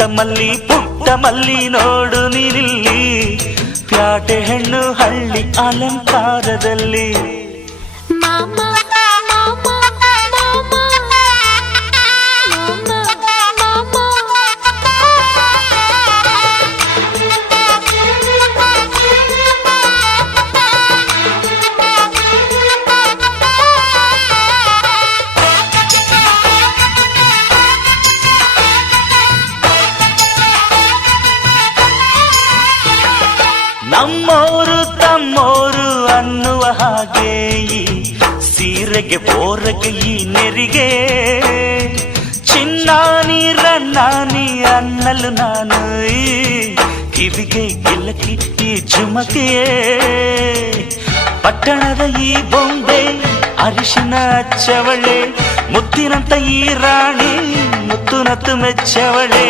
ಪುಟ್ಟ ಮಲ್ಲಿ ನೋಡು ನೀನಿಲ್ಲಿ, ಪ್ಯಾಟೆ ಹೆಣ್ಣು ಹಳ್ಳಿ ಅಲಂಕಾರದಲ್ಲಿ. ನಮ್ಮೋರು ತಮ್ಮೋರು ಅನ್ನುವ ಹಾಗೆ ಈ ಸೀರೆಗೆ ಬೋರಗೆ ಈ ನೆರಿಗೆ, ಚಿನ್ನಾನಿ ರನ್ನಾನಿ ಅನ್ನಲು ನಾನು ಈ ಕಿವಿಗೆ ಗಿಲಕಿ ಈ ಜುಮಕೆಯೇ. ಪಟ್ಟಣದ ಈ ಬೊಂಬೆ ಅರಿಶಿನ ಹಚ್ಚವಳೆ, ಮುತ್ತಿನಂತ ಈ ರಾಣಿ ಮುತ್ತು ನತ್ತು ಮೆಚ್ಚವಳೆ.